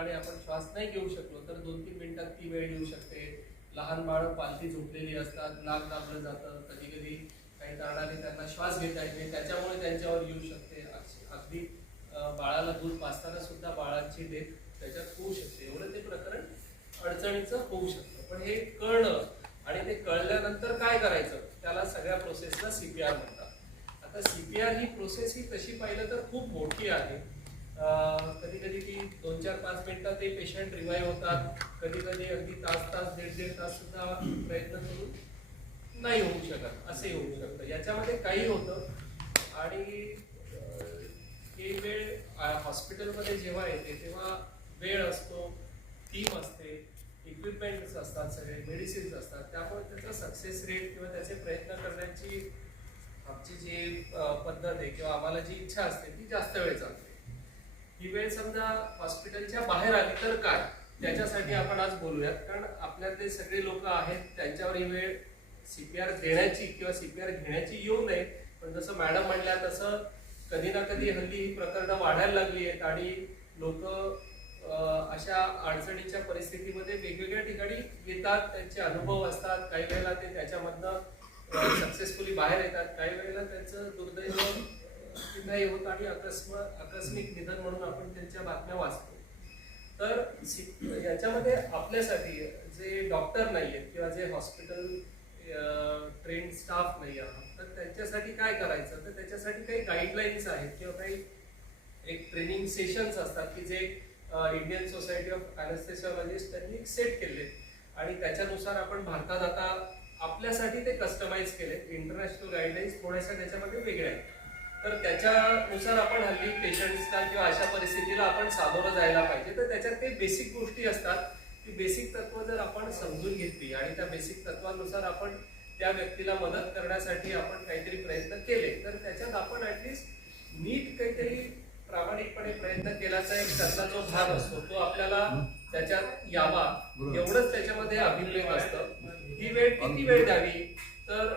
आणि आपण श्वास नाही घेऊ शकलो तर 2-3 मिनिटात ती वेळ येऊ शकते. लहान बाळं पालथी झोपलेली असतात, नाक दाबलं जातं, कधी कधी काही कारणाने त्यांना श्वास घेता येत नाही, त्याच्यामुळे त्यांच्यावर येऊ शकते. अगदी बाळाला दूध पाजताना सुद्धा बाळाची डेथ त्याच्यात होऊ शकते. एवढं ते प्रकरण अडचणीचं होऊ शकतं. पण हे कळणं आणि ते कळल्यानंतर काय करायचं त्याला सगळ्या प्रोसेसला सीपीआर म्हणतात. आता सीपीआर ही प्रोसेस ही तशी पाहिलं तर खूप मोठी आहे. कधी कधी ती 2-4-5 मिनिटात ते पेशंट रिवाईव्ह होतात, कधी कधी अगदी तास 1.5 तास सुद्धा प्रयत्न करून नाही होऊ शकत, असे होऊ शकतं. याच्यामध्ये काही होतं आणि ही वेळ हॉस्पिटलमध्ये जेव्हा येते तेव्हा वेळ असतो, टीम असते, इक्विपमेंट्स असतात, सगळे मेडिसिन्स असतात, त्यामुळे त्याचा सक्सेस रेट किंवा त्याचे प्रयत्न करण्याची आमची जी पद्धत आहे किंवा आम्हाला जी इच्छा असते ती जास्त वेळ चालते. ही वेळ समजा हॉस्पिटलच्या बाहेर आली तर काय, त्याच्यासाठी आपण आज बोलूयात. कारण आपल्यातले सगळे लोक आहेत त्यांच्यावर ही वेळ सीपीआर देण्याची किंवा सीपीआर घेण्याची येऊ नये. पण जसं मॅडम म्हणल्या तसं कधी ना कधी हल्ली ही प्रकरणं वाढायला लागली आहेत आणि लोक अशा अडचणीच्या परिस्थितीमध्ये वेगवेगळ्या ठिकाणी येतात, त्यांचे अनुभव असतात. काही वेळेला ते त्याच्यामधनं सक्सेसफुली बाहेर येतात, काही वेळेला त्यांचं दुर्दैव नाही होत आणि आकस्मिक निधन म्हणून आपण त्यांच्या बातम्या वाचतो. तर याच्यामध्ये आपल्यासाठी जे डॉक्टर नाही आहेत किंवा जे हॉस्पिटल ट्रेन स्टाफ नाही आहात तर त्यांच्यासाठी काय करायचं, तर त्याच्यासाठी काही गाईडलाईन्स आहेत किंवा काही एक ट्रेनिंग सेशन्स असतात की जे इंडियन सोसायटी ऑफ अॅनेस्थेसियोलॉजिस्ट त्यांनी सेट केले आणि त्याच्यानुसार आपण भारतात आता आपल्यासाठी ते कस्टमाइज केले. इंटरनॅशनल गाईडलाईन्स थोड्याशा त्याच्यामध्ये वेगळ्या आहेत. तर त्याच्यानुसार आपण हल्ली पेशंट्सला किंवा अशा परिस्थितीला आपण सामोरं जायला पाहिजे. तर त्याच्यात काही बेसिक गोष्टी असतात. ती बेसिक तत्व जर आपण समजून घेतली आणि त्या बेसिक तत्वानुसार आपण त्या व्यक्तीला मदत करण्यासाठी आपण काहीतरी प्रयत्न केले तर त्याच्यात आपण ऍटलिस्ट नीट काहीतरी प्रामाणिकपणे प्रयत्न केल्याचा एक त्याचा जो भाग असतो तो आपल्याला त्याच्यात यावा एवढंच त्याच्यामध्ये अभिप्रेत असतं. ही वेळ किती वेळ द्यावी, तर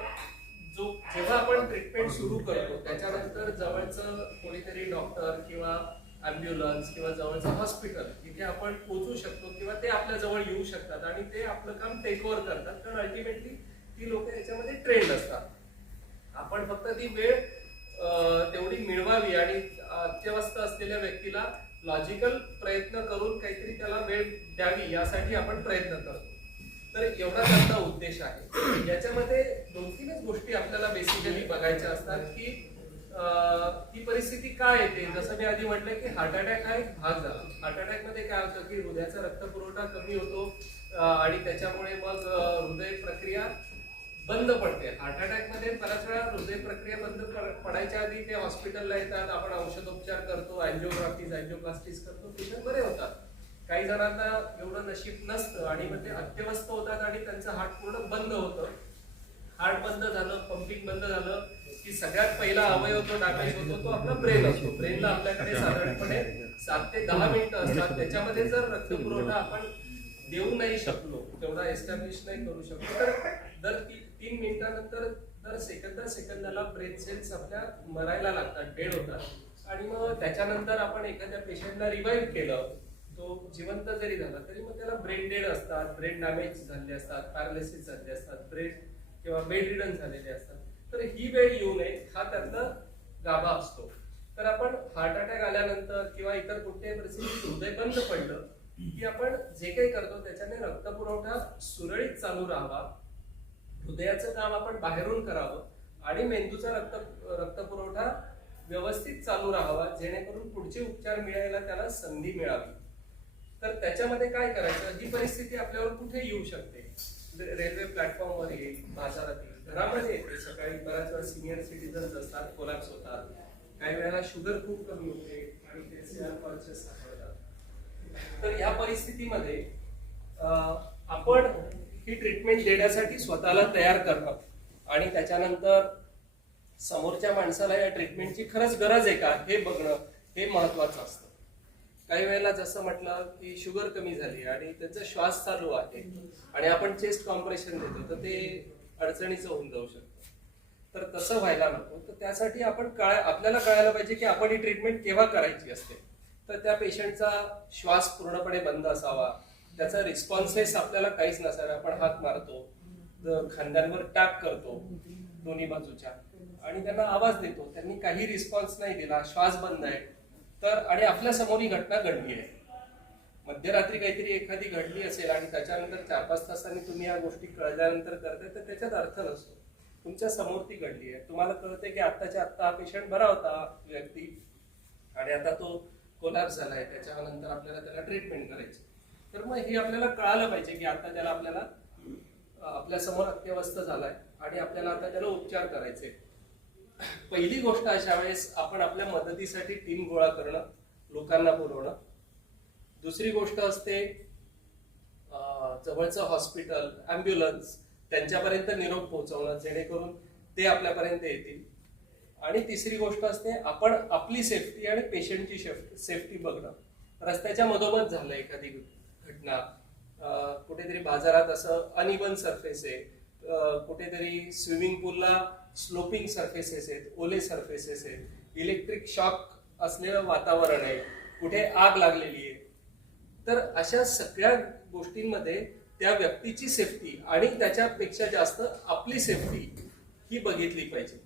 जेव्हा आपण ट्रीटमेंट सुरू करतो त्याच्यानंतर जवळचं कोणीतरी डॉक्टर किंवा ॲम्ब्युलन्स किंवा जवळचं हॉस्पिटल इथे आपण पोहोचू शकतो किंवा ते आपल्या जवळ येऊ शकतात आणि ते आपलं काम टेक ओव्हर करतात. कारण अल्टिमेटली ती लोक याच्यामध्ये ट्रेंड असतात. आपण फक्त ती वेळ तेवढी मिळवावी आणि अत्यवस्थ असलेल्या व्यक्तीला लॉजिकल प्रयत्न करून काहीतरी त्याला वेळ द्यावी यासाठी आपण प्रयत्न करतो. तर एवढा त्यांचा उद्देश आहे. याच्यामध्ये 2-3च गोष्टी आपल्याला बेसिकली बघायच्या असतात की ही परिस्थिती काय येते. जसं मी आधी म्हटलं की हार्ट अटॅक हा एक भाग झाला. हार्ट अटॅक मध्ये काय होतं की हृदयाचा रक्तपुरवठा कमी होतो आणि त्याच्यामुळे मग हृदय प्रक्रिया बंद पडते. हार्ट अटॅक मध्ये बऱ्याच वेळा हृदय प्रक्रिया बंद पडायच्या आधी ते हॉस्पिटलला येतात, आपण औषधोपचार करतो, अँजिओग्राफीज अँजिओप्लास्टीज करतो, पेशंट बरे होतात. काही जणांना एवढं नशीब नसतं आणि मग ते अत्यवस्थ होतात आणि त्यांचं हार्ट पूर्ण बंद होतं. हार्ट बंद झालं, पंपिंग बंद झालं की सगळ्यात पहिला अवयव जो डॅमेज होतो तो आपला ब्रेन असतो. ब्रेनला आपल्याकडे साधारणपणे 7 ते 10 मिनिटं असतात. त्याच्यामध्ये जर रक्तपुरवठा आपण देऊ नाही शकलो, तेवढा एस्टॅब्लिश नाही करू शकलो तर दर 3 मिनिटानंतर दर सेकंदाला ब्रेन सेल्स आपल्या मरायला लागतात, डेड होतात. आणि मग त्याच्यानंतर आपण एखाद्या पेशंटला रिवाईव्ह केलं, तो जिवंत जरी झाला तरी मग त्याला ब्रेन डेड असतात, ब्रेन डॅमेज झाले असतात, पॅरालिसिस झाले असतात, ब्रेन किंवा बेड रिडन झालेले असतात. तर ही वेळ येऊ नये हा त्यातला गाभा असतो. तर आपण हार्ट अटॅक आल्यानंतर किंवा इतर कुठल्याही परिस्थितीत हृदय बंद पडलं की आपण जे काही करतो त्याच्याने रक्तपुरवठा सुरळीत चालू राहावा, हृदयाचं काम आपण बाहेरून करावं आणि मेंदूचा रक्तपुरवठा व्यवस्थित चालू राहावा जेणेकरून पुढचे उपचार मिळायला त्याला संधी मिळावी. तर त्याच्यामध्ये काय करायचं, ही परिस्थिती आपल्यावर कुठे येऊ शकते. रेल्वे प्लॅटफॉर्मवर येईल, बाजारात येईल, घरामध्ये येते. सकाळी बऱ्याच वेळा सिनियर सिटीजन्स असतात, कोलॅप्स होतात. काही वेळेला शुगर खूप कमी होते आणि ते कॉन्शियस सापडतात. तर या परिस्थितीमध्ये आपण ही ट्रीटमेंट देण्यासाठी स्वतःला तयार करणं आणि त्याच्यानंतर समोरच्या माणसाला या ट्रीटमेंटची खरंच गरज आहे का हे बघणं हे महत्वाचं असतं. काही वेळेला जसं म्हटलं की शुगर कमी झाली आणि त्यांचा श्वास चालू आहे आणि आपण चेस्ट कॉम्प्रेशन देतो तर ते अडचणीचं होऊन जाऊ शकतं. तर तसं व्हायला नको. तर त्यासाठी आपण आपल्याला कळायला पाहिजे की आपण ही ट्रीटमेंट केव्हा करायची असते. तर त्या पेशंटचा श्वास पूर्णपणे बंद असावा, त्याचा रिस्पॉन्सेस आपल्याला काहीच नसावा. आपण हात मारतो, खांद्यांवर टॅप करतो दोन्ही बाजूच्या आणि त्यांना आवाज देतो, त्यांनी काही रिस्पॉन्स नाही दिला, श्वास बंद आहे, तर आणि आपल्या समोर ही घटना घडली आहे. मध्यरात्री काहीतरी एखादी घडली असेल आणि त्याच्यानंतर 4-5 तासांनी तुम्ही या गोष्टी कळल्यानंतर करताय, तर त्याच्यात अर्थ नसतो. तुमच्या समोर ती घडली आहे, तुम्हाला कळते की आत्ताच्या आत्ता हा पेशंट बरा होता व्यक्ती आणि आता तो कोलॅप्स झालाय, त्याच्यानंतर आपल्याला त्याला ट्रीटमेंट करायची. तर मग हे आपल्याला कळालं पाहिजे की आता त्याला आपल्याला आपल्या समोर अत्यवस्थ झालाय आणि आपल्याला आता त्याला उपचार करायचे. पहिली गोष्ट अशा वेळेस आपण आपल्या मदतीसाठी टीम गोळा करणं, लोकांना बोलवणं. दुसरी गोष्ट असते जवळचं हॉस्पिटल, ॲम्ब्युलन्स त्यांच्यापर्यंत निरोप पोहोचवणं जेणेकरून ते आपल्यापर्यंत येतील. आणि तिसरी गोष्ट असते आपण आपली सेफ्टी आणि पेशंटची सेफ्टी बघणं. रस्त्याच्या मधोमध झालं एखादी घटना, कुठेतरी बाजारात असं अनइवन सरफेस आहे, कुठेतरी स्विमिंग पूलला स्लोपिंग सरफेसेस आहेत, ओले सरफेसेस आहेत, इलेक्ट्रिक शॉक असलेलं वातावरण आहे, कुठे आग लागलेली आहे. तर अशा सगळ्या गोष्टींमध्ये त्या व्यक्तीची सेफ्टी आणि त्याच्यापेक्षा जास्त आपली सेफ्टी ही बघितली पाहिजे.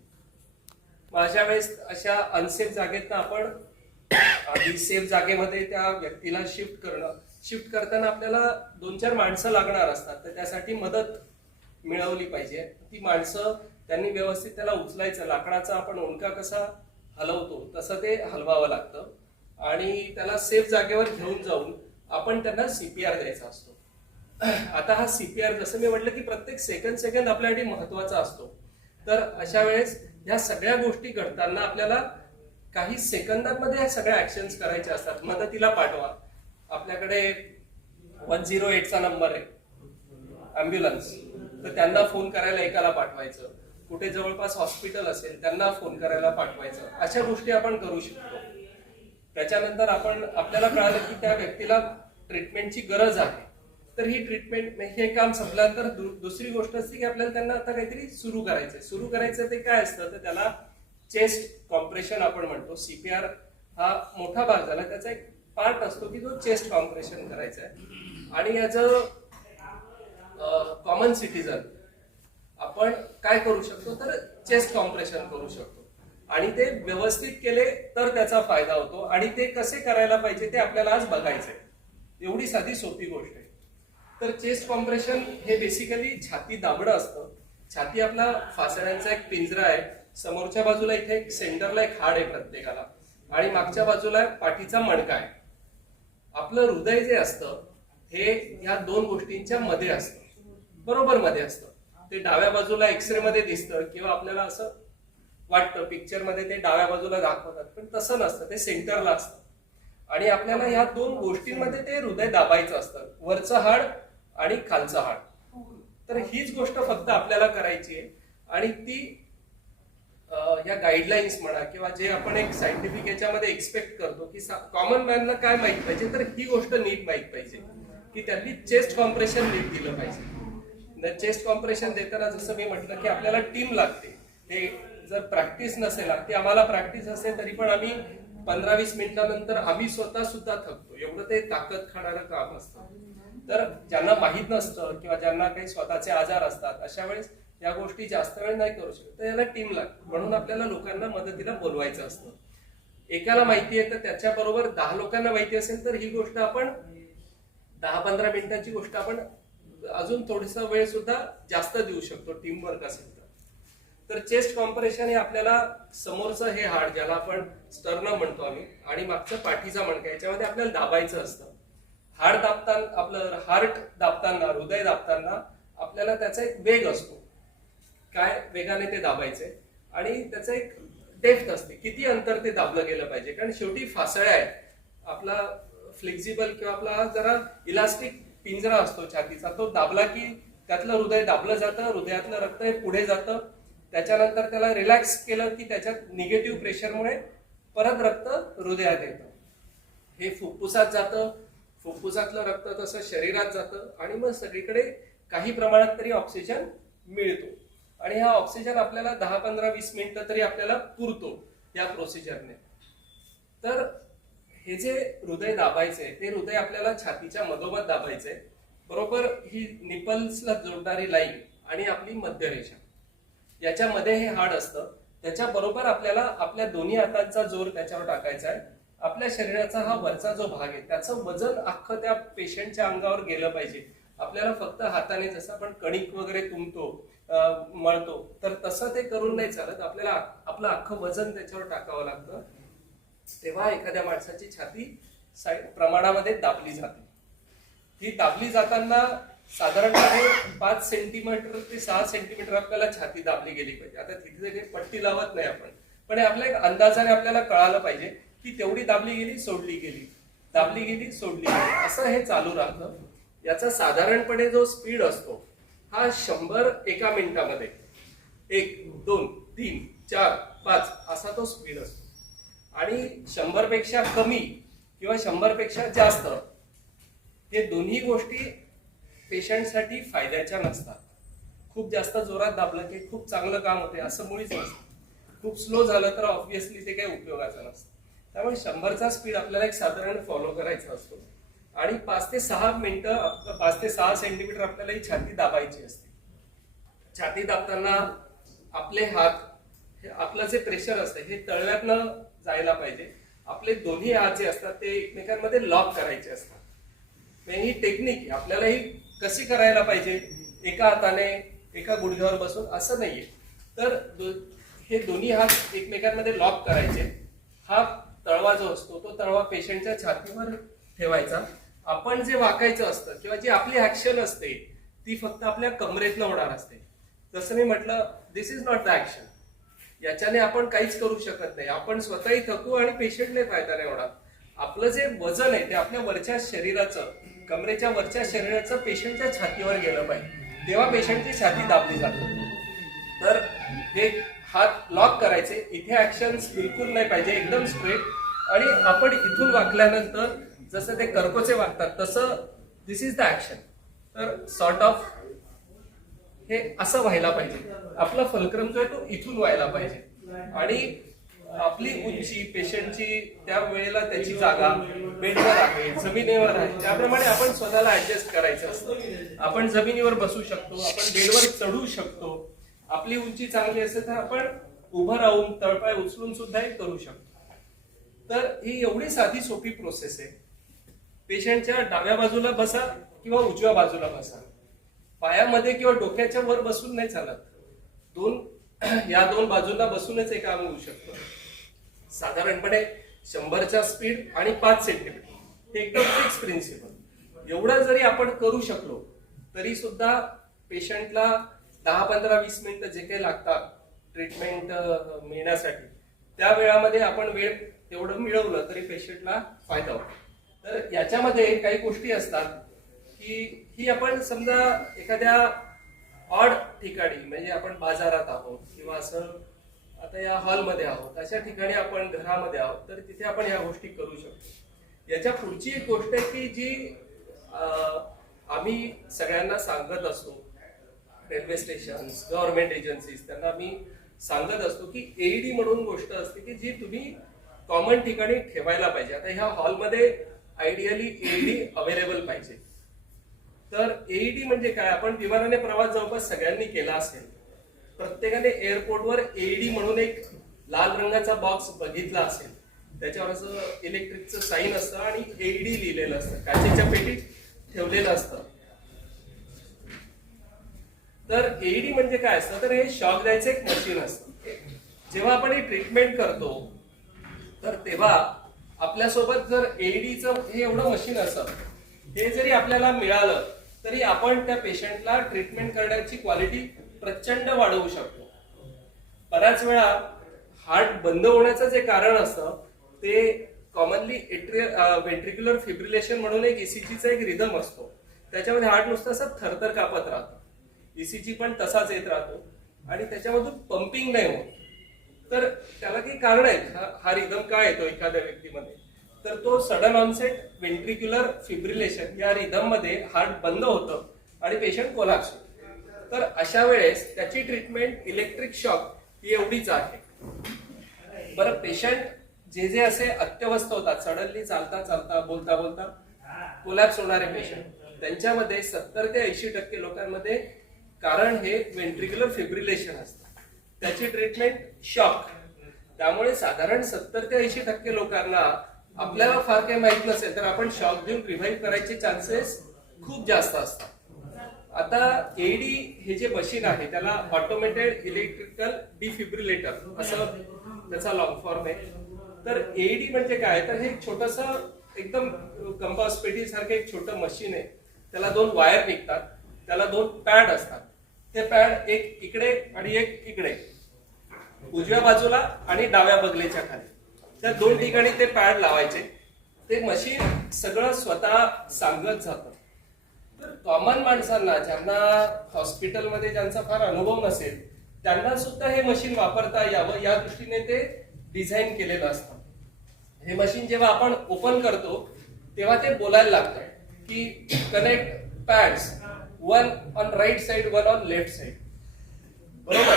अशा वेळेस अशा अनसेफ जागेतनं आपण आधी सेफ जागेमध्ये त्या व्यक्तीला शिफ्ट करताना आपल्याला 2-4 माणसं लागणार असतात, तर त्यासाठी मदत मिळवली पाहिजे. ती माणसं त्यांनी व्यवस्थित त्याला उचलायचं, लाकडाचा आपण ओंडका कसा हलवतो तसं ते हलवावं लागतं आणि त्याला सेफ जागेवर घेऊन जाऊन आपण त्यांना CPR द्यायचा असतो. आता हा CPR जसं मी म्हटलं की प्रत्येक सेकंद आपल्यासाठी महत्वाचा असतो. तर अशा वेळेस ह्या सगळ्या गोष्टी घडताना आपल्याला काही सेकंदांमध्ये ह्या सगळ्या ऍक्शन्स करायच्या असतात. मदतीला पाठवा, आपल्याकडे 108चा नंबर आहे ॲम्ब्युलन्स, तर त्यांना फोन करायला एकाला पाठवायचं. कुठे जवळपास हॉस्पिटल असेल त्यांना फोन करायला पाठवायचं. अशा गोष्टी आपण करू शकतो. त्याच्यानंतर आपल्याला कळालं की त्या व्यक्तीला ट्रीटमेंटची गरज आहे, तर ही ट्रीटमेंट हे काम संपल्यानंतर दुसरी गोष्ट असते की आपल्याला त्यांना आता काहीतरी सुरू करायचं. ते काय असतं, तर त्याला चेस्ट कॉम्प्रेशन आपण म्हणतो. CPR हा मोठा भाग झाला, त्याचा एक पार्ट असतो की जो चेस्ट कॉम्प्रेशन करायचा आहे. आणि याचं कॉमन सिटीजन आपण काय करू शकतो, तर चेस्ट कॉम्प्रेशन करू शकतो आणि ते व्यवस्थित केले तर त्याचा फायदा होतो. आणि ते कसे करायला पाहिजे ते आपल्याला आज बघायचंय. एवढी साधी सोपी गोष्ट आहे. तर चेस्ट कॉम्प्रेशन हे बेसिकली छाती दाबणं असतं. छाती आपला फासड्यांचा एक पिंजरा आहे. समोरच्या बाजूला इथे एक सेंटरला एक हाड आहे प्रत्येकाला आणि मागच्या बाजूला पाठीचा मणका आहे. आपलं हृदय जे असतं हे ह्या दोन गोष्टींच्या मध्ये असतं, बरोबर मध्ये असतं. ते डाव्या बाजूला एक्सरे मध्ये दिसतं किंवा आपल्याला असं वाटतं पिक्चर मध्ये ते डाव्या बाजूला दाखवतात, पण तसं नसतं. ते सेंटरला असतं आणि आपल्याला ह्या दोन गोष्टींमध्ये ते हृदय दाबायचं असतं, वरचं हाड आणि खालचं हाड. तर हीच गोष्ट फक्त आपल्याला करायची आहे आणि ती या गाईडलाईन्स म्हणा किंवा जे आपण एक सायंटिफिक याच्यामध्ये एक्सपेक्ट करतो की कॉमन मॅनला काय माहित पाहिजे, तर ही गोष्ट नीट माहित पाहिजे की त्यांनी चेस्ट कॉम्प्रेशन नीट दिलं पाहिजे. चेस्ट कॉम्प्रेशन देताना जसं मी म्हटलं की आपल्याला टीम लागते. ते जर प्रॅक्टिस नसेल, ती आम्हाला प्रॅक्टिस असेल तरी पण आम्ही 15-20 मिनिटानंतर आम्ही स्वतः सुद्धा थकतो. एवढं ते ताकद खाणारं काम असतं. तर ज्यांना माहीत नसतं किंवा ज्यांना काही स्वतःचे आजार असतात, अशा वेळेस या गोष्टी जास्त वेळ नाही करू शकत, तर याला टीम लागते. म्हणून आपल्याला लोकांना मदतीला बोलवायचं असतं. एकाला माहिती आहे तर त्याच्याबरोबर 10 लोकांना माहिती असेल तर ही गोष्ट आपण 10-15 मिनिटांची गोष्ट आपण अजून थोडासा वेळ सुद्धा जास्त देऊ शकतो टीम वर्क असेल तर. चेस्ट कॉम्प्रेशन हे आपल्याला समोरचं हे हाड ज्याला आपण स्टर्नम म्हणतो आम्ही आणि मागचं पाठीचा मणका याच्यामध्ये आपल्याला दाबायचं असतं. हाड दाबताना, आपलं हार्ट दाबताना, हृदय दाबताना आपल्याला त्याचा एक वेग असतो, काय वेगाने ते दाबायचे आणि त्याचं एक डेप्थ असते, किती अंतर ते दाबलं गेलं पाहिजे. कारण शेवटी फासळ्या आहेत, आपला फ्लेक्झिबल किंवा आपला जरा इलास्टिक पिंजरा असतो छातीचा, तो दाबला की त्यातलं हृदय दाबलं जातं, हृदयातलं रक्त हे पुढे जातं. त्याच्यानंतर त्याला रिलॅक्स केलं की त्याच्यात निगेटिव्ह प्रेशरमुळे परत रक्त हृदयात येतं, हे फुफ्फुसात जातं, फुफ्फुसातलं रक्त तसं शरीरात जातं आणि मग सगळीकडे काही प्रमाणात तरी ऑक्सिजन मिळतो. आणि हा ऑक्सिजन आपल्याला 10-15-20 मिनिटं तरी आपल्याला पुरतो या प्रोसिजरने. तर हे जे हृदय दाबायचंय ते हृदय आपल्याला छातीच्या मधोमध दाबायचंय, बरोबर ही निपल्सला जोडणारी लाईन आणि आपली मध्यरेषा याच्यामध्ये हे हाड असतं. त्याच्या बरोबर आपल्याला आपल्या दोन्ही हातांचा जोर त्याच्यावर टाकायचा आहे. आपल्या शरीराचा हा वरचा जो भाग आहे त्याचं वजन अख्खं त्या पेशंटच्या अंगावर गेलं पाहिजे. आपल्याला फक्त हाताने जसं आपण कणिक वगैरे तुंबतो मळतो तर तसं ते करून नाही चालत. आपल्याला आपलं अख्खं वजन त्याच्यावर टाकावं लागतं. तेव्हा एखाद्या माणसाची छाती प्रमाणामध्ये दाबली जाते. ही दाबली जाताना साधारणपणे 5 सेंटीमीटर ते 6 सेंटीमीटर आपल्याला छाती दाबली गेली पाहिजे. आता तिथे काही पट्टी लावत नाही आपण, पण आपल्या एक अंदाजाने आपल्याला कळालं पाहिजे की तेवढी दाबली गेली सोडली गेली, दाबली गेली सोडली गेली, असं हे चालू राहतं. याचा साधारणपणे जो स्पीड असतो हा 100 एका मिनिटामध्ये 1, 2, 3, 4, 5 असा तो स्पीड असतो. आणि 100 पेक्षा कमी किंवा 100 पेक्षा जास्त हे दोन्ही गोष्टी पेशंटसाठी फायद्याच्या नसतात. खूप जास्त जोरात दाबलं की खूप चांगलं काम होते असं मुळीच नसतं. खूप स्लो झालं तर ऑब्व्हियसली ते काही उपयोगाचं नसतं. त्यामुळे 100चा स्पीड आपल्याला एक साधारण फॉलो करायचा असतो आणि 5 ते 6 मिनिटं 5 ते 6 सेंटीमीटर आपल्याला ही छाती दाबायची असते. छाती दाबताना आपले हात आपलं जे प्रेशर असतं हे तळव्यातनं जायला पाहिजे. आपले दोन्ही हात जे असतात ते एकमेकांमध्ये लॉक करायचे असतात. ही टेक्निक आहे. आपल्याला ही कशी करायला पाहिजे, एका हाताने एका गुडघ्यावर बसून असं नाहीये. तर हे दोन्ही हात एकमेकांमध्ये लॉक करायचे. हा तळवा जो असतो तो तळवा पेशंटच्या छातीवर ठेवायचा. आपण जे वाकायचं असतं किंवा जी आपली ऍक्शन असते ती फक्त आपल्या कमरेतनं होणार असते. जसं मी म्हटलं, दिस इज नॉट द ऍक्शन. याच्याने आपण काहीच करू शकत नाही. आपण स्वतःही थकू आणि पेशंटने फायदा नाही होणार. आपलं जे वजन आहे ते आपल्या वरच्या शरीराचं, कमरेच्या वरच्या शरीराचं पेशंटच्या छातीवर गेलं पाहिजे. तेव्हा पेशंटची छाती दाबली जाते. तर हे हात लॉक करायचे. इथे ऍक्शन बिलकुल नाही पाहिजे, एकदम स्ट्रेट. आणि आपण इथून वाकल्यानंतर जसं ते कर्कोचे वागतात तसं दिस इज द ऍक्शन. तर सॉर्ट ऑफ हे असं व्हायला पाहिजे. आपला फलक्रम जो आहे तो इथून व्हायला पाहिजे आणि आपली उंची पेशंटची त्या वेळेला त्याची जागा बेडवर आहे, जमिनीवर आहे, त्याप्रमाणे आपण स्वतःला ऍडजस्ट करायचं असतं. आपण जमिनीवर बसू शकतो, आपण बेडवर चढू शकतो. आपली उंची चांगली असेल तर आपण उभं राहून तळपाय उचलून सुद्धा हे करू शकतो. तर ही एवढी साधी सोपी प्रोसेस आहे. पेशंटच्या डाव्या बाजूला बसा किंवा उजव्या बाजूला बसा. पायामध्ये किंवा डोक्याच्या वर बसून नाही चालत. या दोन बाजूला बसूनच हे काम होऊ शकतं. साधारणपणे 100चा स्पीड आणि 5 सेंटीमीटर हे एकदम फिक्स प्रिन्सिपल. एवढं जरी आपण करू शकलो तरी सुद्धा पेशंटला 10, 15, 20 मिनिटं जे काही लागतात ट्रीटमेंट मिळण्यासाठी त्या वेळामध्ये आपण वेळ तेवढं मिळवलं तरी पेशंटला फायदा होतो. तर याच्यामध्ये काही गोष्टी असतात की ही आपण समजा एखाद्या ऑड ठिकाणी, म्हणजे आपण बाजारात आहोत किंवा असं आता या हॉलमध्ये आहोत, अशा ठिकाणी आपण घरामध्ये आहोत, तर तिथे आपण या गोष्टी करू शकतो. याच्या पुढची एक गोष्ट आहे की जी आम्ही सगळ्यांना सांगत असतो, रेल्वे स्टेशन, गव्हर्नमेंट एजन्सीज, त्यांना आम्ही सांगत असतो की एईडी म्हणून गोष्ट असते की जी तुम्ही कॉमन ठिकाणी ठेवायला पाहिजे. आता ह्या हॉलमध्ये आयडियली एईडी अवेलेबल पाहिजे. तर एईडी म्हणजे काय, आपण विमानाने प्रवास जवळपास सगळ्यांनी केला असेल. प्रत्येकाने एअरपोर्टवर एईडी म्हणून एक लाल रंगाचा बॉक्स बघितला असेल. त्याच्यावर असं इलेक्ट्रिकचं साईन असतं आणि एईडी लिहिलेलं असतं, काचेच्या पेटीत ठेवलेलं असतं. तर एईडी म्हणजे काय असतं, तर हे शॉक द्यायचं एक मशीन असतं. जेव्हा आपण हे ट्रीटमेंट करतो तर तेव्हा आपल्यासोबत जर एईडीचं हे एवढं मशीन असतं, हे जरी आपल्याला मिळालं तरी आपण त्या पेशंटला ट्रीटमेंट करण्याची क्वालिटी प्रचंड वाढवू शकतो. बऱ्याच वेळा हार्ट बंद होण्याचं जे कारण असतं ते कॉमनली वेंट्रिक्युलर फिब्रिलेशन म्हणून एक ईसीजीचा एक रिदम असतो. त्याच्यामध्ये हार्ट नुसतं असं थरथर कापत राहतं. ईसीजी पण तसाच येत राहतो आणि त्याच्यामधून पंपिंग नाही होत. तर त्याला काही कारण आहेत. हा रिदम का येतो एखाद्या व्यक्तीमध्ये, तर तो सडन ऑनसेट वेंट्रिक्युलर फिब्रिलेशन या रिदम मध्ये हार्ट बंद होतं आणि पेशंट कोलॅप्स होतो. तर अशा वेळेस त्याची ट्रीटमेंट इलेक्ट्रिक शॉक ही एवढीच आहे. बरं, पेशंट जे जे असे अत्यवस्थ होतात, सडनली चालता चालता बोलता बोलता कोलॅप्स होणारे पेशंट, त्यांच्यामध्ये 70 ते 80% लोकांमध्ये कारण हे व्हेंट्रिक्युलर फिब्रिलेशन असतं. त्याची ट्रीटमेंट शॉक. त्यामुळे साधारण 70 ते 80% लोकांना आपल्याला फार काही माहित नसेल तर आपण शॉक देऊन रिव्हाइव्ह करायचे चान्सेस खूप जास्त असतात. आता एडी हे जे मशीन आहे त्याला ऑटोमेटेड इलेक्ट्रिकल डिफिब्रिलेटर असं त्याचा लॉंग फॉर्म आहे. तर एडी म्हणजे काय, तर हे छोटस एकदम कंपास पेटी सारखं एक छोटं मशीन आहे. त्याला 2 वायर निघतात, त्याला 2 पॅड असतात. ते पॅड एक इकडे आणि एक इकडे, उजव्या बाजूला आणि डाव्या बगलेच्या खाली, त्या 2 ठिकाणी ते पॅड लावायचे. ते मशीन सगळं स्वतः सांगत जातं. तर कॉमन माणसांना, ज्यांना हॉस्पिटलमध्ये ज्यांचा फार अनुभव नसेल, त्यांना सुद्धा हे मशीन वापरता यावं या दृष्टीने ते डिझाईन केलेलं असतं. हे मशीन जेव्हा आपण ओपन करतो तेव्हा ते बोलायला लागतं की connect pads, 1 on right side, 1 on left side. बरोबर.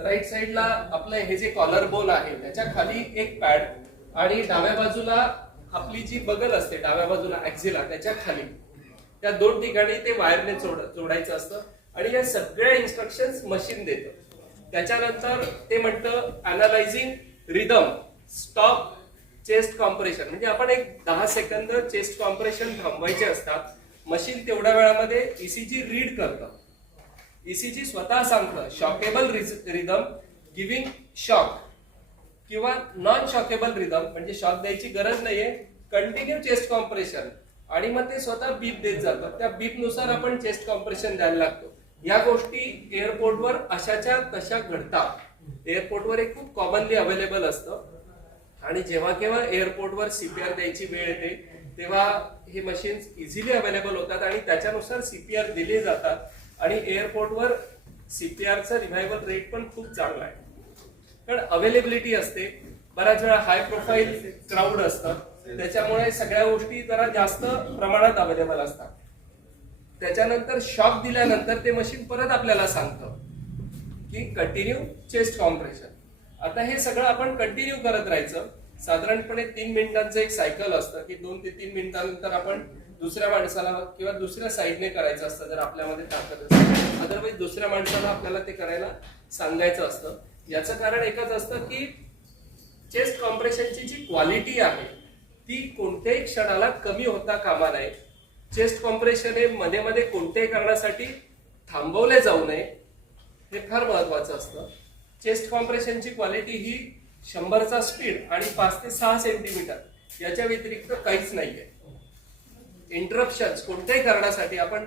राईट साइडला आपलं हे जे कॉलर बोन आहे त्याच्या खाली एक पॅड आणि डाव्या बाजूला आपली जी बगल असते, डाव्या बाजूला ऍक्झिला, त्याच्या खाली त्या 2 ठिकाणी ते वायरने जोडायचं असतं. आणि या सगळ्या इन्स्ट्रक्शन्स मशीन देतं. त्याच्यानंतर ते म्हणतं analysing rhythm, stop chest compression. म्हणजे आपण एक 10 सेकंद चेस्ट कॉम्प्रेशन थांबवायचे असतात. मशीन तेवढ्या वेळामध्ये ईसीजी रीड करतं. ईसीजी स्वतः सांगतं शॉकेबल रिदम, गिव्हिंग शॉक, किंवा नॉन शॉकेबल रिदम म्हणजे शॉक द्यायची गरज नाहीये, कंटिन्यू चेस्ट कॉम्प्रेशन. आणि मग ते स्वतः बीप देत जातं. त्या बीप नुसार आपण चेस्ट कॉम्प्रेशन द्यायला लागतो. या गोष्टी एअरपोर्टवर अशाच्या तशा घडतात. एअरपोर्टवर हे खूप कॉमनली अवेलेबल असतं. आणि जेव्हा केव्हा एअरपोर्टवर सीपीआर द्यायची वेळ येते तेव्हा हे मशीन्स इझिली अवेलेबल होतात आणि त्याच्यानुसार सीपीआर दिले जातात. आणि एअरपोर्टवर सीपीआरचा रिव्हायवल रेट पण खूप चांगला आहे, कारण अवेलेबिलिटी असते. बऱ्याच वेळा हाय प्रोफाईल क्राऊड असतं, त्याच्यामुळे सगळ्या गोष्टी जरा जास्त प्रमाणात अवेलेबल असतात. त्याच्यानंतर शॉक दिल्यानंतर ते मशीन परत आपल्याला सांगतं की कंटिन्यू चेस्ट कॉम्प्रेशन. आता हे सगळं आपण कंटिन्यू करत राहायचं. साधारणपणे 3 मिनिटांचं एक सायकल असतं की 2 ते 3 मिनिटांनंतर आपण दुसऱ्या माणसाला किंवा दुसऱ्या साईडने करायचं असतं जर आपल्यामध्ये ताकद असेल. अदरवाईज दुसऱ्या माणसाला आपल्याला ते करायला सांगायचं असतं. याचं कारण एकच असतं की चेस्ट कॉम्प्रेशनची जी क्वालिटी आहे ती कोणत्याही क्षणाला कमी होता कामा नये. चेस्ट कॉम्प्रेशन हे मध्ये मध्ये कोणत्याही कारणासाठी थांबवले जाऊ नये, हे फार महत्वाचं असतं. चेस्ट कॉम्प्रेशनची क्वालिटी ही 100चा स्पीड आणि 5 ते 6 सेंटीमीटर याच्या व्यतिरिक्त काहीच नाहीये. इंटरप्शन्स कोणत्याही कारणासाठी आपण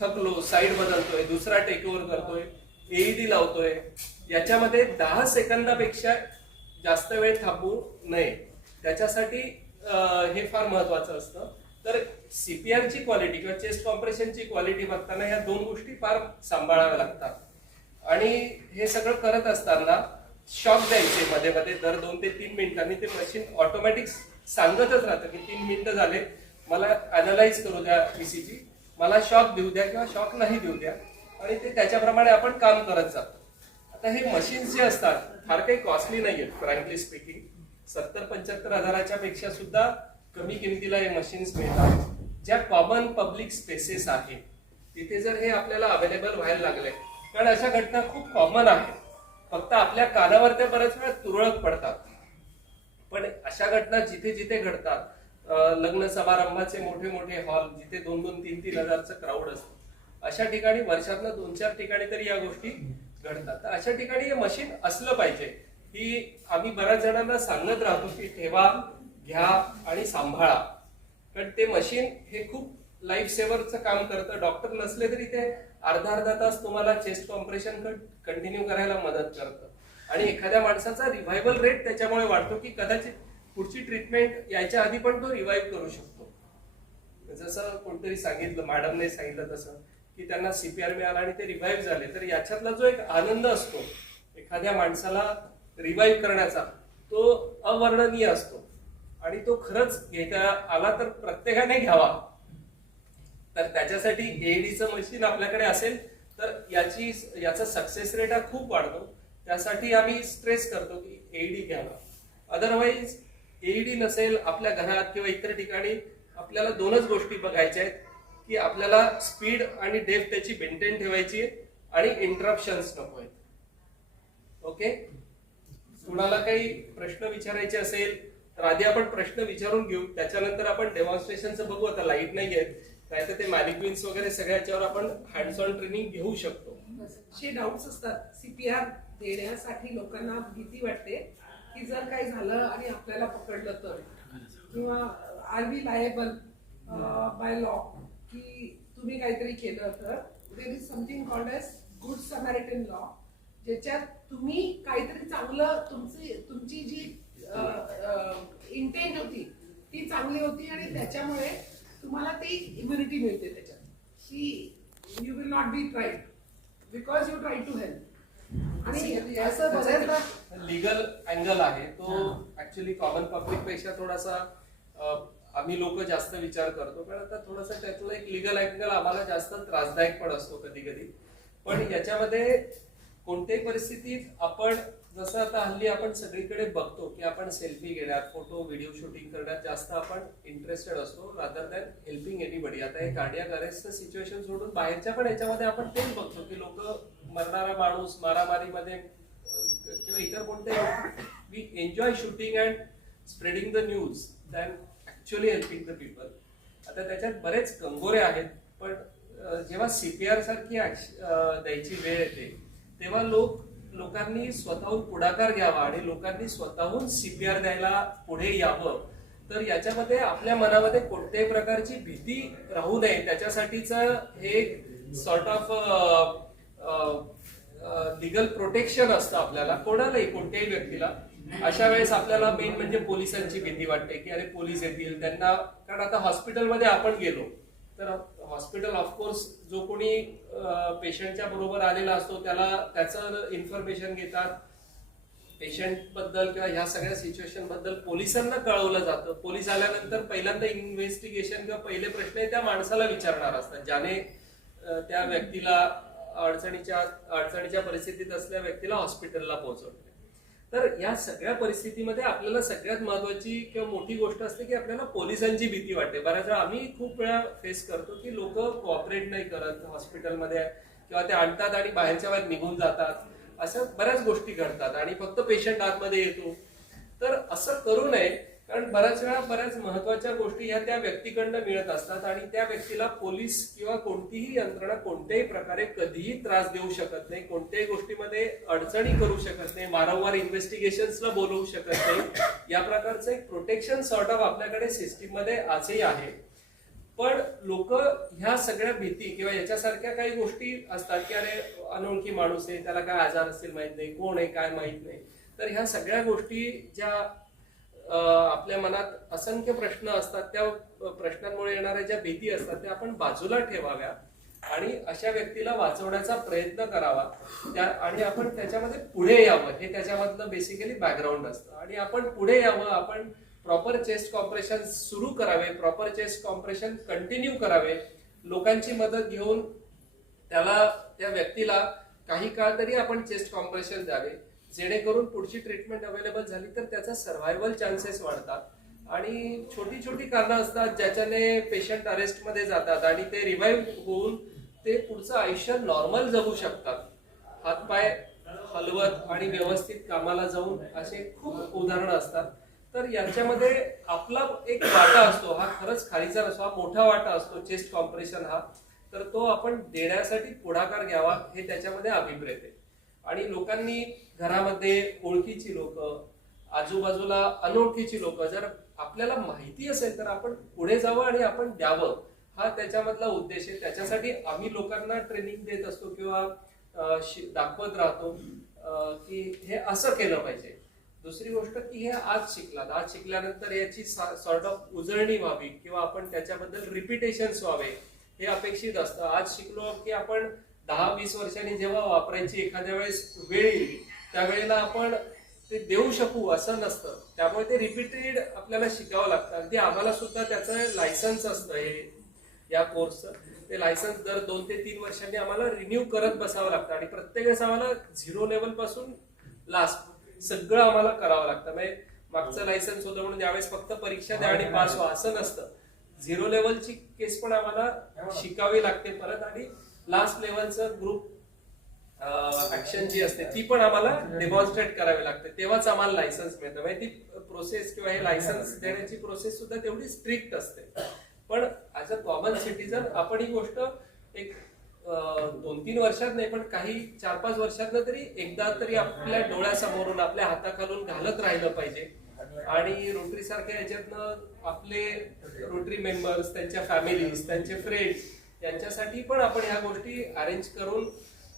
थकलो, साईड बदलतोय, दुसरा टेक ओव्हर करतोय, एईडी लावतोय, याच्यामध्ये 10 सेकंदापेक्षा जास्त वेळ थांबू नये. त्याच्यासाठी हे फार महत्वाचं असतं. तर सीपीआरची क्वालिटी किंवा चेस्ट कॉम्प्रेशनची क्वालिटी बघताना ह्या 2 गोष्टी फार सांभाळाव्या लागतात. आणि हे सगळं करत असताना शॉक द्यायचे मध्ये मध्ये दर 2 ते 3 मिनिटांनी. ते मशीन ऑटोमॅटिक सांगतच राहतं की 3 मिनिटं झाले, मला अनालाइज करू द्या ईसीजी, मला शॉक देऊ द्या किंवा शॉक नाही देऊ द्या. आणि ते त्याच्याप्रमाणे आपण काम करत जातो. आता हे मशीन्स जे असतात फार काही कॉस्टली नाही आहेत फ्रँकली स्पीकिंग. 70-75 हजाराच्या पेक्षा सुद्धा कमी किमतीला हे मशीन्स मिळतात. ज्या कॉमन पब्लिक स्पेसेस आहेत तिथे जर हे आपल्याला अवेलेबल व्हायला लागले, कारण अशा घटना खूप कॉमन आहेत, फक्त आपल्या कानावर त्या बऱ्याच वेळा तुरळक पडतात. पण अशा घटना जिथे जिथे घडतात, लग्न समारंभाचे मोठे मोठे हॉल जिथे 2-2, 3-3 हजारचं क्राऊड असतं, अशा ठिकाणी वर्षातनं 2-4 ठिकाणी तरी या गोष्टी घडतात. तर अशा ठिकाणी हे मशीन असलं पाहिजे. ही आम्ही बऱ्याच जणांना सांगत राहतो की ठेवा, घ्या आणि सांभाळा, कारण ते मशीन हे खूप लाईफ सेव्हरचं काम करतं. डॉक्टर नसले तरी ते अर्धा तास तुम्हाला चेस्ट कॉम्प्रेशन कंटिन्यू करायला मदत करतं. आणि एखाद्या माणसाचा रिव्हायवल रेट त्याच्यामुळे वाढतो की कदाचित पुढची ट्रीटमेंट यायच्या आधी पण तो रिव्हाइव्ह करू शकतो. जसं कोणतरी सांगितलं, मॅडमने सांगितलं तसं की त्यांना सीपीआर मिळाला आणि ते रिव्हाइव्ह झाले. तर याच्यातला जो एक आनंद असतो एखाद्या माणसाला रिव्हाइव्ह करण्याचा, तो अवर्णनीय असतो. आणि तो खरंच घेता आला तर प्रत्येकाने घ्यावा. तर त्याच्यासाठी एईडीचं मशीन आपल्याकडे असेल तर याचा सक्सेस रेट हा खूप वाढतो. त्यासाठी आम्ही स्ट्रेस करतो की एईडी घ्यावा. अदरवाईज एईडी नसेल आपल्या घरात किंवा इतर ठिकाणी आपल्याला दोनच गोष्टी बघायच्या आहेत की आपल्याला स्पीड आणि डेप्थ त्याची मेंटेन ठेवायची आहे आणि इंटरप्शन्स नको आहेत. ओके, कुणाला काही प्रश्न विचारायचे असेल तर आधी आपण प्रश्न विचारून घेऊ, त्याच्यानंतर आपण डेमॉन्स्ट्रेशनचं बघू. आता लाईट नाही आहेत, नाहीतर ते मॅनिक्विन्स वगैरे सगळ्याच्यावर आपण हँड्स ऑन ट्रेनिंग घेऊ शकतो. असे डाऊट्स असतात. सीपीआर देण्यासाठी लोकांना भीती वाटते की जर काही झालं आणि आपल्याला पकडलं तर, किंवा are we liable by law की तुम्ही काहीतरी केलं तर. There is something called as good Samaritan law, ज्याच्यात तुम्ही काहीतरी चांगलं तुमची जी इंटेंट होती ती चांगली होती आणि त्याच्यामुळे तुम्हाला ती इम्युनिटी मिळते त्याच्यात, की you will not be tried because you try to help. आणि असं बऱ्याचदा लीगल अँगल आहे तो ऍक्च्युली कॉमन पब्लिक पेक्षा थोडासा आम्ही लोक जास्त विचार करतो, पण आता थोडासा त्यातला एक लीगल अँगल आम्हाला जास्त त्रासदायक पण असतो कधी कधी. पण याच्यामध्ये कोणत्याही परिस्थितीत आपण जसं आता हल्ली आपण सगळीकडे बघतो की आपण सेल्फी घेण्यात, फोटो व्हिडिओ शूटिंग करण्यात जास्त आपण इंटरेस्टेड असतो रादर दॅन हेल्पिंग एनीबडी. आता हे कार्डियाक अरेस्टचं सिच्युएशन सोडून बाहेरच्या पण याच्यामध्ये आपण तेच बघतो की लोक मरणारा माणूस मारामारीमध्ये किंवा इतर कोणत्याही, we enjoy shooting and spreading the news than actually helping the people. आता त्याच्यात बरेच कंगोरे आहेत, पण जेव्हा सीपीआर सारखी द्यायची वेळ येते तेव्हा लोकांनी स्वतःहून पुढाकार घ्यावा आणि लोकांनी स्वतःहून सीपीआर द्यायला पुढे यावं. तर याच्यामध्ये आपल्या मनामध्ये कोणत्याही प्रकारची भीती राहू नये त्याच्यासाठीचं हे सॉर्ट ऑफ लिगल प्रोटेक्शन असतं आपल्याला, कोणालाही कोणत्याही व्यक्तीला. अशा वेळेस आपल्याला मेन म्हणजे पोलिसांची भीती वाटते की अरे पोलीस येतील त्यांना, कारण आता हॉस्पिटलमध्ये आपण गेलो तर हॉस्पिटल ऑफकोर्स जो कोणी पेशंटच्या बरोबर आलेला असतो त्याला त्याचं इन्फॉर्मेशन घेतात, पेशंट बद्दल किंवा ह्या सगळ्या सिच्युएशन बद्दल पोलिसांना कळवलं जातं. पोलीस आल्यानंतर पहिल्यांदा इन्व्हेस्टिगेशन किंवा पहिले प्रश्न त्या माणसाला विचारणार असतात ज्याने त्या व्यक्तीला अडचणीच्या परिस्थितीत असलेल्या व्यक्तीला हॉस्पिटलला पोहोचवलं. तर या सगळ्या परिस्थितीमध्ये आपल्याला सगळ्यात महत्वाची किंवा मोठी गोष्ट असते की आपल्याला पोलिसांची भीती वाटते. बऱ्याच वेळा आम्ही खूप वेळा फेस करतो की लोक कोऑपरेट नाही करत हॉस्पिटलमध्ये, किंवा ते आणतात आणि बाहेरच्या बाहेर निघून जातात. अशा बऱ्याच गोष्टी घडतात आणि फक्त पेशंट आतमध्ये येतो. तर असं करू नये, कारण बऱ्याच वेळा बऱ्याच महत्वाच्या गोष्टी ह्या त्या व्यक्तीकडनं मिळत असतात आणि त्या व्यक्तीला पोलीस किंवा कोणतीही यंत्रणा कोणत्याही प्रकारे कधीही त्रास देऊ शकत नाही, कोणत्याही गोष्टीमध्ये अडचणी करू शकत नाही, वारंवार इन्व्हेस्टिगेशन्सला बोलवू शकत नाही. या प्रकारचं एक प्रोटेक्शन सॉर्ट ऑफ आपल्याकडे सिस्टीम मध्ये आजही आहे. पण लोक ह्या सगळ्या भीती किंवा याच्यासारख्या काही गोष्टी असतात की अरे अनोळखी माणूस आहे, त्याला काय आजार असतील माहित नाही, कोण आहे काय माहित नाही. तर ह्या सगळ्या गोष्टी ज्या आपल्या मनात असंख्य प्रश्न असतात, त्या प्रश्नांमुळे येणाऱ्या ज्या भीती असतात त्या आपण बाजूला ठेवाव्या आणि अशा व्यक्तीला वाचवण्याचा प्रयत्न करावा आणि आपण त्याच्यामध्ये पुढे यावं. हे त्याच्यामधलं बेसिकली बॅकग्राऊंड असतं. आणि आपण पुढे यावं, आपण प्रॉपर चेस्ट कॉम्प्रेशन सुरू करावे, प्रॉपर चेस्ट कॉम्प्रेशन कंटिन्यू करावे, लोकांची मदत घेऊन त्या व्यक्तीला काही काळ तरी आपण चेस्ट कॉम्प्रेशन द्यावे, जेणेकरून पुढची ट्रीटमेंट अवेलेबल झाली तर त्याचा सर्व्हायव्हल चान्सेस वाढतात. आणि छोटी छोटी कारणं असतात ज्याच्याने पेशंट अरेस्टमध्ये जातात आणि ते रिवाईव्ह होऊन ते पुढचं आयुष्य नॉर्मल जगू शकतात, हातपाय हलवत आणि व्यवस्थित कामाला जाऊन. असे खूप उदाहरणं असतात. तर यांच्यामध्ये आपला एक वाटा असतो, हा खरंच खारीचा नसतो, हा मोठा वाटा असतो चेस्ट कॉम्प्रेशन हा. तर तो आपण देण्यासाठी पुढाकार घ्यावा हे त्याच्यामध्ये अभिप्रेत आहे. आणि लोकांनी घरामध्ये ओळखीची लोक, आजूबाजूला अनोळखीची लोक, जर आपल्याला माहिती असेल तर आपण पुढे जावं आणि आपण द्यावं, हा त्याच्यामधला उद्देश आहे. त्याच्यासाठी आम्ही लोकांना ट्रेनिंग देत असतो किंवा दाखवत राहतो की हे असं केलं पाहिजे. दुसरी गोष्ट की हे आज शिकल्यानंतर याची सॉर्ट ऑफ उजळणी व्हावी किंवा आपण त्याच्याबद्दल रिपिटेशन्स व्हावे हे अपेक्षित असतं. आज शिकलो की आपण 10-20 वर्षांनी जेव्हा वापरायची एखाद्या वेळेस वेळ येईल त्यावेळेला आपण ते देऊ शकू असं नसतं. त्यामुळे ते रिपीटेड आपल्याला शिकावं लागतं. अगदी आम्हाला सुद्धा त्याचं लायसन्स असतं हे या कोर्सचं. ते लायसन्स दर 2 ते 3 वर्षांनी आम्हाला रिन्यू करत बसावं लागतं आणि प्रत्येक वेळेस आम्हाला 0 लेवल पासून लास्ट सगळं आम्हाला करावं लागतं. म्हणजे मागचं लायसन्स होतं म्हणून यावेळेस फक्त परीक्षा द्या आणि पास व्हा असं नसतं. 0 लेवलची केस पण आम्हाला शिकावी लागते परत, आणि लास्ट लेवलचं ग्रुप ऍक्शन जी असते ती पण आम्हाला डेमॉन्स्ट्रेट करावी लागते, तेव्हाच आम्हाला लायसन्स मिळतं. म्हणजे ती प्रोसेस किंवा हे लायसन्स देण्याची प्रोसेस सुद्धा तेवढी स्ट्रिक्ट असते. पण ऍज अ कॉमन सिटीजन आपण ही गोष्ट एक 2-3 वर्षात नाही पण काही 4-5 वर्षातनं तरी एकदा तरी आपल्या डोळ्यासमोरून आपल्या हाताखालून घालत राहिलं पाहिजे. आणि रोटरी सारख्या याच्यातनं आपले रोटरी मेंबर्स, त्यांच्या फॅमिलीज, त्यांचे फ्रेंड्स यांच्यासाठी पण आपण ह्या गोष्टी अरेंज करून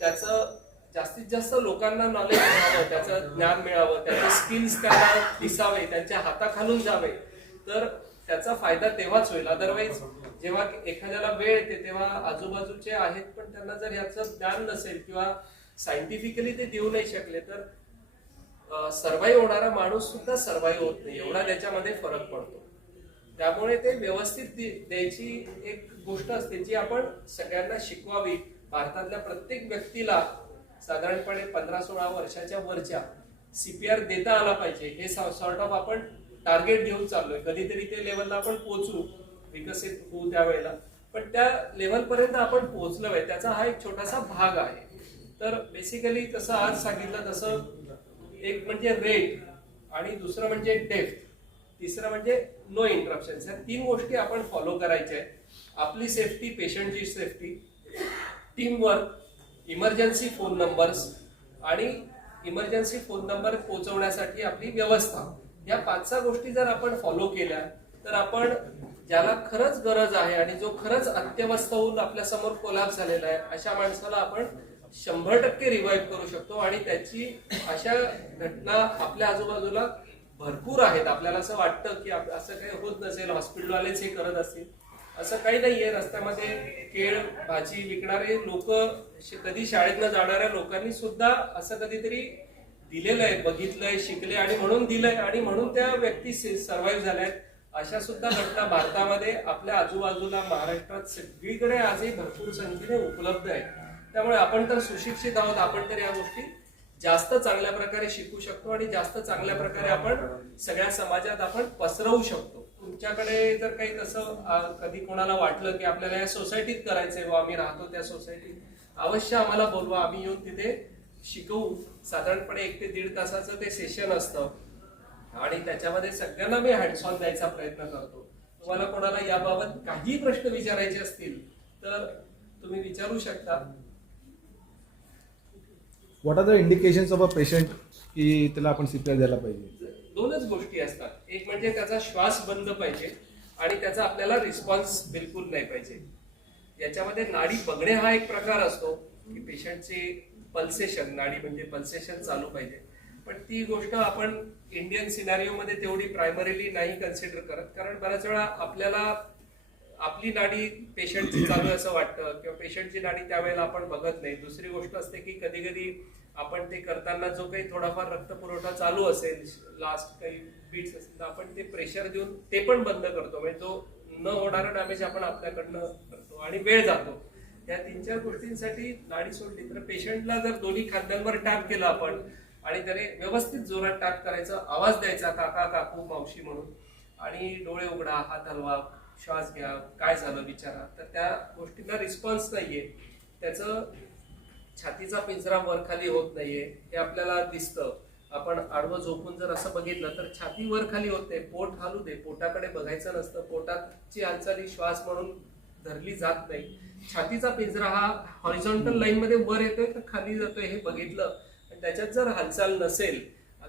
त्याचं जास्तीत जास्त लोकांना नॉलेज मिळावं, त्याचं ज्ञान मिळावं, त्याचे स्किल्स त्यांना दिसावे, त्यांच्या हाताखालून जावे, तर त्याचा फायदा तेव्हाच होईल. अदरवाईज जेव्हा एखाद्याला वेळ येते तेव्हा आजूबाजूचे आहेत पण त्यांना जर ह्याचं ज्ञान नसेल किंवा सायंटिफिकली ते देऊ नाही शकले तर सर्व्हाइव्ह होणारा माणूस सुद्धा सर्व्हाइव्ह होत नाही, एवढा त्याच्यामध्ये फरक पडतो. त्यामुळे ते व्यवस्थित द्यायची एक गोष्ट असते जी आपण सगळ्यांना शिकवावी. भारतातल्या प्रत्येक व्यक्तीला साधारणपणे 15-16 वर्षाच्या वरच्या CPR देता आला पाहिजे, हे सॉर्ट ऑफ आपण टार्गेट घेऊन चाललोय. कधीतरी ते लेवलला आपण पोहोचू, विकसित होऊ त्यावेळेला, पण त्या लेवल पर्यंत आपण पोहोचलो आहे त्याचा हा एक छोटासा भाग आहे. तर बेसिकली तसं आज सांगितलं तसं एक म्हणजे रेट, आणि दुसरं म्हणजे डेप्थ, तिसरं म्हणजे नो इंटरप्शन. ह्या 3 गोष्टी आपण फॉलो करायच्या आहेत. आपली सेफ्टी, पेशंटची safety, team work, emergency phone numbers, आणि इमर्जन्सी फोन नंबर पोहोचवण्यासाठी आपली व्यवस्था. या 5 गोष्टी जर आपण फॉलो केल्या तर आपण ज्याला खरंच गरज आहे आणि जो खरंच अत्यवस्थ होऊन आपल्या समोर कोलॅप्स झालेला आहे अशा माणसाला आपण 100% रिवाईव्ह करू शकतो. आणि त्याची अशा घटना आपल्या आजूबाजूला भरपूर आहेत. आपल्याला असं वाटतं की असं काही होत नसेल, हॉस्पिटलवालेच हे करत असतील, असं काही नाहीये. रस्त्यामध्ये केळ भाजी विकणारे लोक, कधी शाळेतनं जाणाऱ्या लोकांनी सुद्धा असं कधीतरी दिलेलं आहे, बघितलंय, शिकले आणि म्हणून दिलंय आणि म्हणून त्या व्यक्ती सर्व्हाइव्ह झाल्यात. अशा सुद्धा घटना भारतामध्ये आपल्या आजूबाजूला महाराष्ट्रात सगळीकडे आजही भरपूर संख्येने उपलब्ध आहेत. त्यामुळे आपण तर सुशिक्षित आहोत, आपण तर या गोष्टी जास्त चांगल्या प्रकारे शिकू शकतो आणि जास्त चांगल्या प्रकारे आपण सगळ्या समाजात आपण पसरवू शकतो. तुमच्याकडे जर काही तसं कधी कोणाला वाटलं की आपल्याला या सोसायटीत करायचंय व आम्ही राहतो त्या सोसायटीत, अवश्य आम्हाला बोलवा, आम्ही येऊन तिथे शिकवू. साधारणपणे 1 ते 1.5 तासाचं ते सेशन असतं आणि त्याच्यामध्ये सगळ्यांना मी हँड्स ऑन द्यायचा प्रयत्न करतो. तुम्हाला कोणाला याबाबत काही प्रश्न विचारायचे असतील तर तुम्ही विचारू शकता. What are the indications of a patient की त्याला आपण CPR द्यायला पाहिजे? 2च गोष्टी असतात. एक म्हणजे त्याचा श्वास बंद पाहिजे आणि त्याचा आपल्याला रिस्पॉन्स बिलकुल नाही पाहिजे. याच्यामध्ये नाडी बघणे हा एक प्रकार असतो की पेशंटचे पल्सेशन, नाडी म्हणजे पल्सेशन चालू पाहिजे, पण ती गोष्ट आपण इंडियन सिनारिओ मध्ये तेवढी प्रायमरीली नाही कन्सिडर करत. कारण बऱ्याच वेळा आपल्याला आपली नाडी पेशंटची चालू आहे असं वाटतं किंवा पेशंटची नाडी त्यावेळेला आपण बघत नाही. दुसरी गोष्ट असते की कधी कधी आपण ते करताना जो काही थोडाफार रक्तपुरवठा चालू असेल, लास्ट काही बीट्स असेल, तर आपण ते प्रेशर देऊन ते पण बंद करतो. म्हणजे तो न होणारा डॅमेज आपण आपल्याकडनं करतो आणि वेळ जातो. या 3-4 गोष्टींसाठी नाडी सोडली तर पेशंटला जर दोन्ही खांद्यांवर टॅप केला आपण आणि त्याने व्यवस्थित जोरात टॅप करायचा, आवाज द्यायचा काका, काकू, मावशी म्हणून, आणि डोळे उघडा, हात हलवा, श्वास घ्या, काय झालं विचारा, तर त्या गोष्टीला रिस्पॉन्स नाहीये. त्याचं छातीचा पिंजरा वर खाली होत नाहीये हे आपल्याला दिसतं. आपण आडवं झोपून जर असं बघितलं तर छाती वर खाली होते, पोट हालू दे, पोटाकडे बघायचं नसतं, पोटाची हालचाली श्वास म्हणून धरली जात नाही. छातीचा पिंजरा हा हॉरिझॉन्टल लाईन मध्ये वर येतोय तर खाली जातोय हे बघितलं, आणि त्याच्यात जर हालचाल नसेल,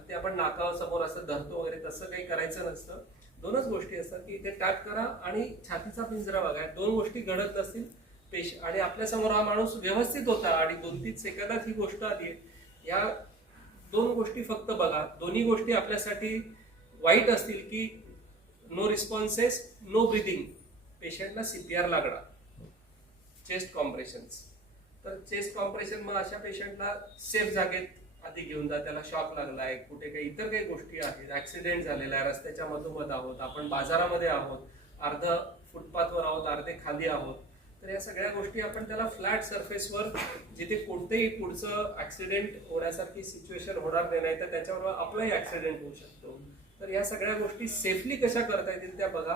ते आपण नाकासमोर असं धरतो वगैरे तसं काही करायचं नसतं. 2च गोष्टी असतात की इथे टॅप करा आणि छातीचा पिंजरा बघा. 2 गोष्टी घडत नसतील आणि आपल्या समोर हा माणूस व्यवस्थित होता आणि 2-3 सेकंदात ही गोष्ट आली, या 2 गोष्टी फक्त बघा. दोन्ही गोष्टी आपल्यासाठी वाईट असतील की नो रिस्पॉन्सेस, नो ब्रिदिंग, पेशंटला CPR लागणार, चेस्ट कॉम्प्रेशन्स. तर चेस्ट कॉम्प्रेशन मग अशा पेशंटला सेफ जागेत आधी घेऊन जा, त्याला शॉक लागलाय, कुठे काही इतर काही गोष्टी आहेत, ऍक्सिडेंट झालेला आहे, रस्त्याच्या मधोमध आहोत, आपण बाजारामध्ये आहोत, अर्ध फुटपाथवर आहोत, अर्धे खाली आहोत, तर या सगळ्या गोष्टी आपण त्याला फ्लॅट सरफेसवर जिथे कोणतेही पुढचं ऍक्सिडेंट होण्यासारखी सिच्युएशन होणार नाही तर त्याच्यावर आपलाही ऍक्सिडेंट होऊ शकतो. तर या सगळ्या गोष्टी सेफली कशा करता येतील त्या बघा,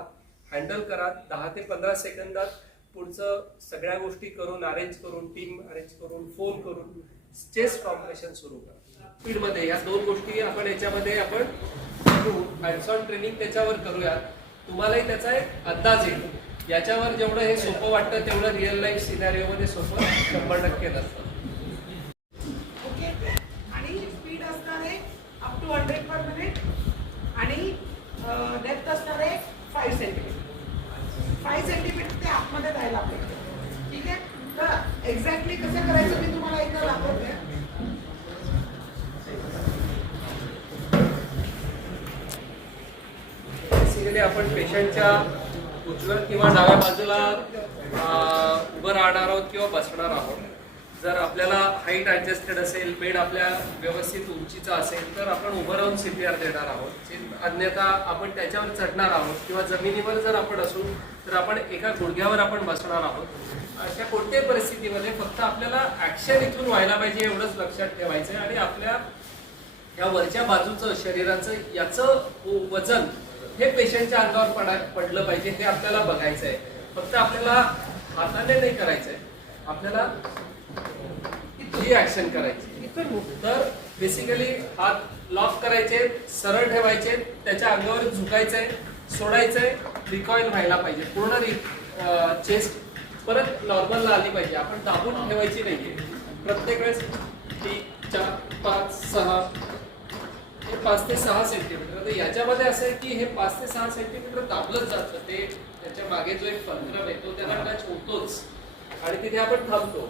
हँडल करा. 10 ते 15 सेकंदात पुढचं सगळ्या गोष्टी करून टीम अरेंज करून फोन करून चेस्ट कॉम्प्रेशन सुरू करा. स्पीडमध्ये या 2 गोष्टी आपण याच्यामध्ये आपण हँड्स ऑन ट्रेनिंग त्याच्यावर करूयात. तुम्हालाही त्याचा एक अंदाज येईल. याच्यावर जेवढं हे सोपं वाटतं तेवढं रिअल लाईफ सिनारिओमध्ये सोपं 100% नसतं. ओके. आणि स्पीड असणार आहे अप टू 100 पर मिनिट आणि डेप्थ असणार आहे 5 सेंटीमीटर. 5 सेंटीमीटर ते आतमध्ये जायला पाहिजे. ठीक आहे. तर एक्झॅक्टली कसं करायचं मी तुम्हाला एकदा दाखवते. बेसिकली आपण पेशंटच्या उजव्या किंवा डाव्या बाजूला उभं राहणार आहोत किंवा बसणार आहोत. जर आपल्याला हाईट ऍडजस्टेड असेल, बेड आपल्या व्यवस्थित उंचीचा असेल तर आपण उभं राहून CPR देणार आहोत. अन्यथा आपण त्याच्यावर चढणार आहोत किंवा जमिनीवर जर आपण असू तर आपण एका गुडघ्यावर आपण बसणार आहोत. अशा कोणत्याही परिस्थितीमध्ये फक्त आपल्याला ऍक्शन इथून व्हायला पाहिजे एवढंच लक्षात ठेवायचं आणि आपल्या या वरच्या बाजूचं शरीराचं याचं वजन हे पेशंटच्या अंगावर पडलं पाहिजे हे आपल्याला बघायचं आहे. फक्त आपल्याला हाताने नाही करायचंय, आपल्याला ही ऍक्शन करायची. तर बेसिकली हात लॉक करायचे, सरळ ठेवायचे, त्याच्या अंगावर झुकायचंय, सोडायचंय, रिकॉईल व्हायला पाहिजे. पूर्ण चेस्ट परत नॉर्मलला आली पाहिजे. आपण दाबून ठेवायची नाहीये. प्रत्येक वेळेस 3, 4, 5, 6 हे 5 ते 6 सेंटीमीटर. तर याच्यामध्ये असं आहे की हे 5 ते 6 सेंटीमीटर दाबलंच जातं. ते त्याच्या मागे जो एक पंधरा येतो त्याला टच होतोच आणि तिथे आपण थांबतो.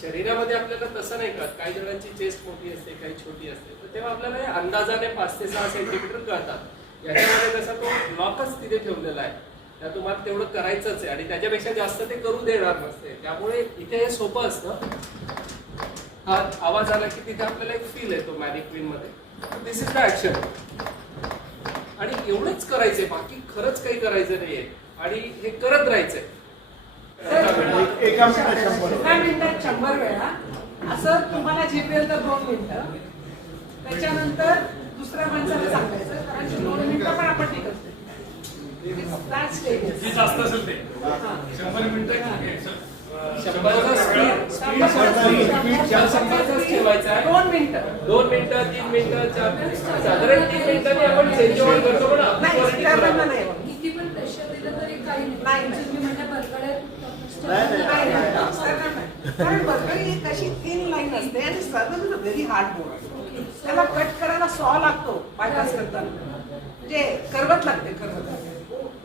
शरीरामध्ये आपल्याला तसं नाही कळत. काही जणांची चेस्ट मोठी असते, काही छोटी असते. तर तेव्हा आपल्याला हे अंदाजाने 5 ते 6 सेंटीमीटर कळतात. याच्यामध्ये कसा तो ब्लॉकच तिथे ठेवलेला आहे. त्या तुम्हाला तेवढं करायचंच आहे आणि त्याच्यापेक्षा जास्त ते करू देणार नसते. त्यामुळे इथे हे सोपं असतं. हा आवाज आला की तिथे आपल्याला एक फील येतो मॅनिक्विन मध्ये. दिस इज द ऍक्शन. आणि एवढंच करायचंय, बाकी खरंच काही करायचं नाहीये आणि हे करत राहायचंय. एका मिनिटात 100 वेळा असं तुम्हाला झेपेल तर 2 मिनिटं. त्याच्यानंतर दुसऱ्या माणसाला सांगायचं कारण 2 मिनिटं पण आपण ठीक असते. जास्त असेल ते 100 मिनिटं 100चा स्पीड ठेवायचा. 2 मिनिटं 2 मिनिटं 3 मिनिटं 4 मिनिटं साधारण 3 मिनिटांनी आपण चेंज ओव्हर करतो. पण नाही. किती पण प्रेशर दिलं तरी काही नाही. तुम्ही म्हणता बरकड्या कारण बरकडी ही तशी थिन लाईन असते आणि सर्व is a very hard board. त्याला कट करायला सॉ लागतो बायपास करताना. म्हणजे करवत लागते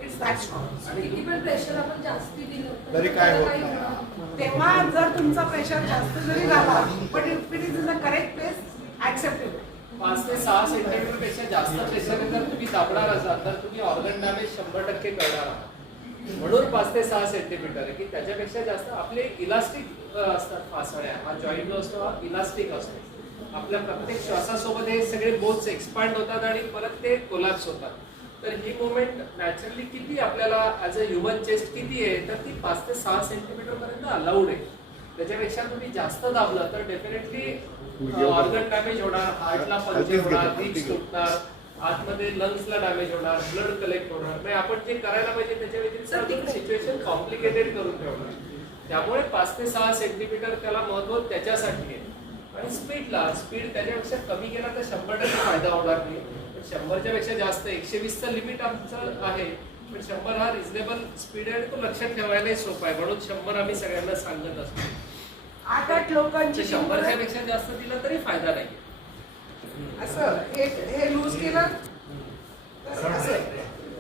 इट्स दॅट स्ट्रॉंग. किती पण प्रेशर आपण जास्ती दिलं तरी काय होत होतं. तेव्हा जर तुमचा प्रेशर जास्त जरी झाला but if it is in the correct place acceptable. 5 ते 6 सेंटीमीटर पेक्षा जास्त प्रेशर जर तुम्ही दाबणार असाल तर तुम्ही ऑर्गन डॅमेज 100% करणार आहात. म्हणून 5 ते 6 सेंटीमीटर आहे की त्याच्यापेक्षा जास्त आपले इलास्टिक असतात फासड्या. हा जॉईंट जो असतो हा इलास्टिक असतो. आपल्या प्रत्येक श्वासासोबत हे सगळे बोन्स एक्सपांड होतात आणि परत ते कोलॅप्स होतात. तर ही मुवमेंट नॅचरली किती आपल्याला ऍज अ ह्युमन चेस्ट किती आहे तर ती 5 ते 6 सेंटीमीटर पर्यंत अलाउड आहे. त्याच्यापेक्षा तुम्ही जास्त दाबलं तर डेफिनेटली ऑर्गन डॅमेज होणार, हार्टला पंक्चर होणार, रिच तुटणार, आतमध्ये लंग्सला डॅमेज होणार, ब्लड कलेक्ट होणार. म्हणजे आपण जे करायला पाहिजे त्याच्या व्यतिरिक्त सिच्युएशन कॉम्प्लिकेटेड करून ठेवणार. त्यामुळे 5 ते 6 सेंटीमीटर त्याला महत्व त्याच्यासाठी आहे. आणि स्पीड त्याच्यापेक्षा कमी केला तर 100% फायदा होणार नाही. 100च्या पेक्षा जास्त 120चं लिमिट आमचं आहे. पण 100 हा रिझनेबल स्पीड आहे आणि तो लक्षात ठेवायलाही सोपा आहे. म्हणून 100 आम्ही सगळ्यांना सांगत असतो. 8 लोकांची 100च्या पेक्षा जास्त दिला तरी फायदा नाही. असं हे लूज केलं तर असं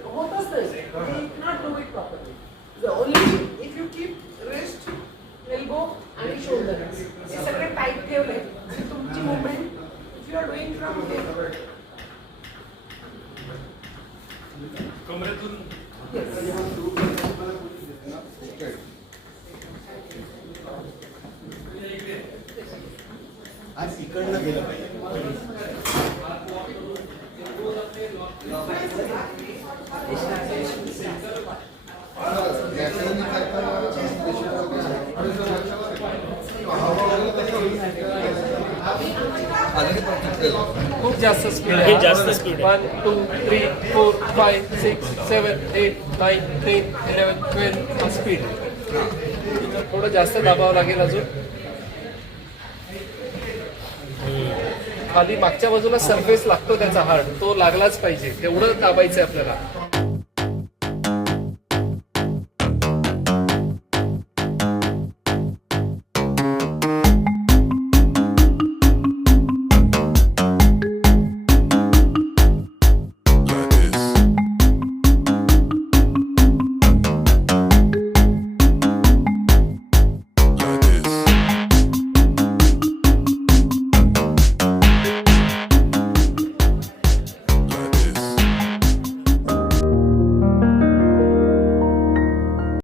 होतच नाही. Not do it properly. Only if you keep wrist elbow आणि शोल्डर हे सगळे टाईट ठेवले आणि तुमची movement if you are doing from कमरेतून आज इकडनं गेलं पाहिजे. गॅसवरून करताना खूप जास्त स्पीड हे जास्त speed आहे. 1 2 3 4 5 6 7 8 9 10 11 12 स्पीड थोडं जास्त दाबावं लागेल अजून. खाली मागच्या बाजूला सरफेस लागतो त्याचा हार्ड, तो लागलाच पाहिजे, तेवढं दाबायचं आहे आपल्याला.